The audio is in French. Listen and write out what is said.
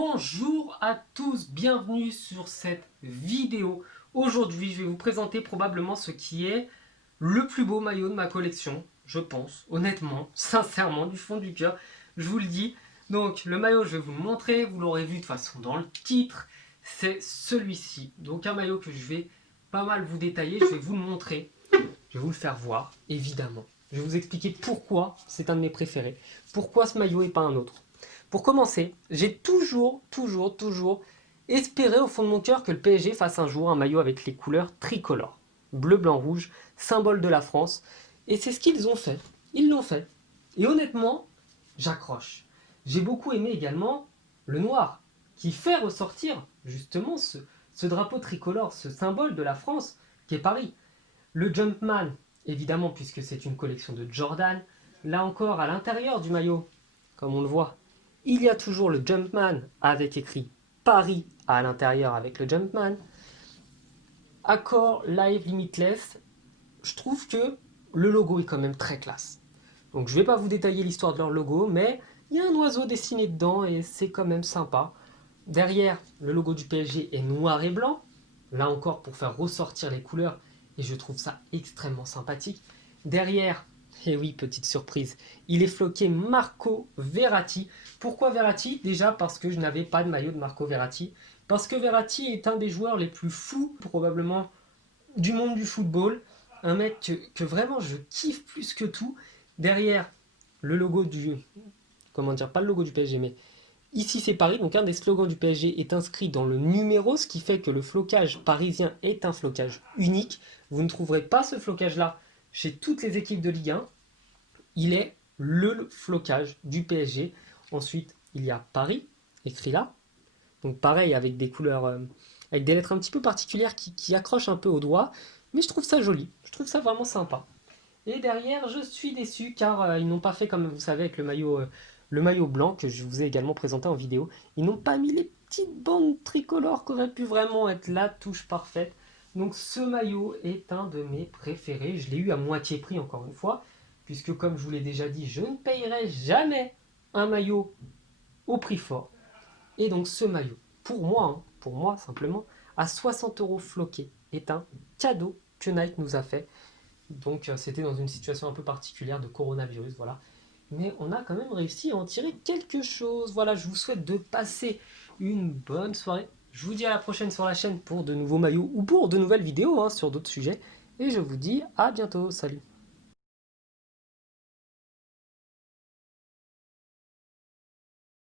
Bonjour à tous, bienvenue sur cette vidéo. Aujourd'hui, je vais vous présenter probablement ce qui est le plus beau maillot de ma collection, je pense, honnêtement, sincèrement, du fond du cœur, je vous le dis. Donc, le maillot, je vais vous le montrer, vous l'aurez vu de toute façon dans le titre, c'est celui-ci. Donc, un maillot que je vais pas mal vous détailler, je vais vous le montrer, je vais vous le faire voir, évidemment. Je vais vous expliquer pourquoi c'est un de mes préférés, pourquoi ce maillot et pas un autre. Pour commencer, j'ai toujours espéré au fond de mon cœur que le PSG fasse un jour un maillot avec les couleurs tricolores. Bleu, blanc, rouge, symbole de la France. Et c'est ce qu'ils ont fait. Ils l'ont fait. Et honnêtement, j'accroche. J'ai beaucoup aimé également le noir, qui fait ressortir justement ce drapeau tricolore, ce symbole de la France, qui est Paris. Le Jumpman, évidemment, puisque c'est une collection de Jordan. Là encore, à l'intérieur du maillot, comme on le voit, il y a toujours le Jumpman avec écrit Paris à l'intérieur avec le Jumpman. Accord Live Limitless, je trouve que le logo est quand même très classe. Donc je ne vais pas vous détailler l'histoire de leur logo, mais il y a un oiseau dessiné dedans et c'est quand même sympa. Derrière, le logo du PSG est noir et blanc, là encore pour faire ressortir les couleurs, et je trouve ça extrêmement sympathique. Derrière, et oui, petite surprise, il est floqué Marco Verratti. Pourquoi Verratti? Déjà parce que je n'avais pas de maillot de Marco Verratti. Parce que Verratti est un des joueurs les plus fous, probablement, du monde du football. Un mec que vraiment je kiffe plus que tout. Derrière, le logo du... Comment dire? Pas le logo du PSG, mais ici c'est Paris, donc un des slogans du PSG est inscrit dans le numéro, ce qui fait que le flocage parisien est un flocage unique. Vous ne trouverez pas ce flocage-là chez toutes les équipes de Ligue 1. Il est le flocage du PSG. Ensuite, il y a Paris, écrit là. Donc pareil, avec des couleurs, avec des lettres un petit peu particulières qui accrochent un peu au doigt. Mais je trouve ça joli, je trouve ça vraiment sympa. Et derrière, je suis déçu car ils n'ont pas fait comme vous savez avec le maillot blanc que je vous ai également présenté en vidéo. Ils n'ont pas mis les petites bandes tricolores qui auraient pu vraiment être la touche parfaite. Donc ce maillot est un de mes préférés. Je l'ai eu à moitié prix encore une fois, puisque comme je vous l'ai déjà dit, je ne payerai jamais un maillot au prix fort. Et donc ce maillot, pour moi simplement, à 60 € floqué, est un cadeau que Nike nous a fait. Donc c'était dans une situation un peu particulière de coronavirus, voilà. Mais on a quand même réussi à en tirer quelque chose. Voilà, je vous souhaite de passer une bonne soirée. Je vous dis à la prochaine sur la chaîne pour de nouveaux maillots ou pour de nouvelles vidéos sur d'autres sujets. Et je vous dis à bientôt. Salut!